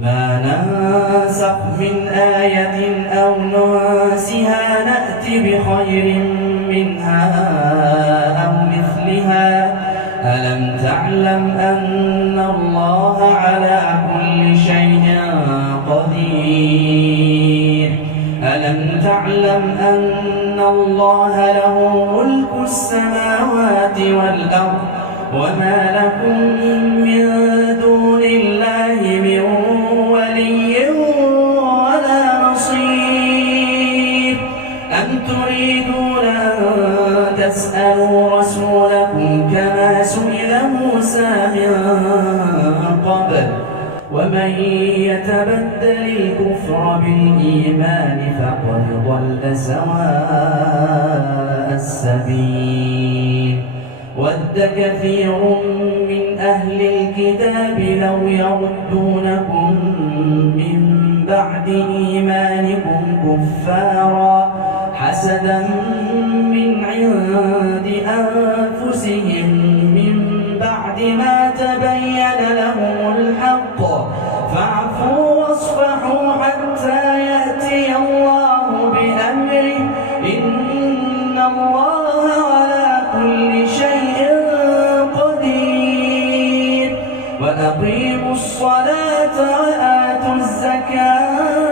ما ننسخ من آية أو ننسها نأت بخير منها أو مثلها ألم تعلم أن الله على كل شيء قدير ألم تعلم أن الله له ملك السماوات والأرض وما لكم من دون الله من ولي ولا نصير أم تريدون أن تسألوا رسولكم كما سئل موسى من قبل ومن يتبدل الكفر بالإيمان فقد ضل سواء السبيل ود كثير من أهل الكتاب لو يردونكم من بعد إيمانكم كفارا حسدا من عند أنفسهم من بعد ما تبين لهم الحق فاعفوا واصفحوا حتى يأتي الله بأمره إن الله على كل شيء قدير وأقيموا الصلاة وآتوا الزكاة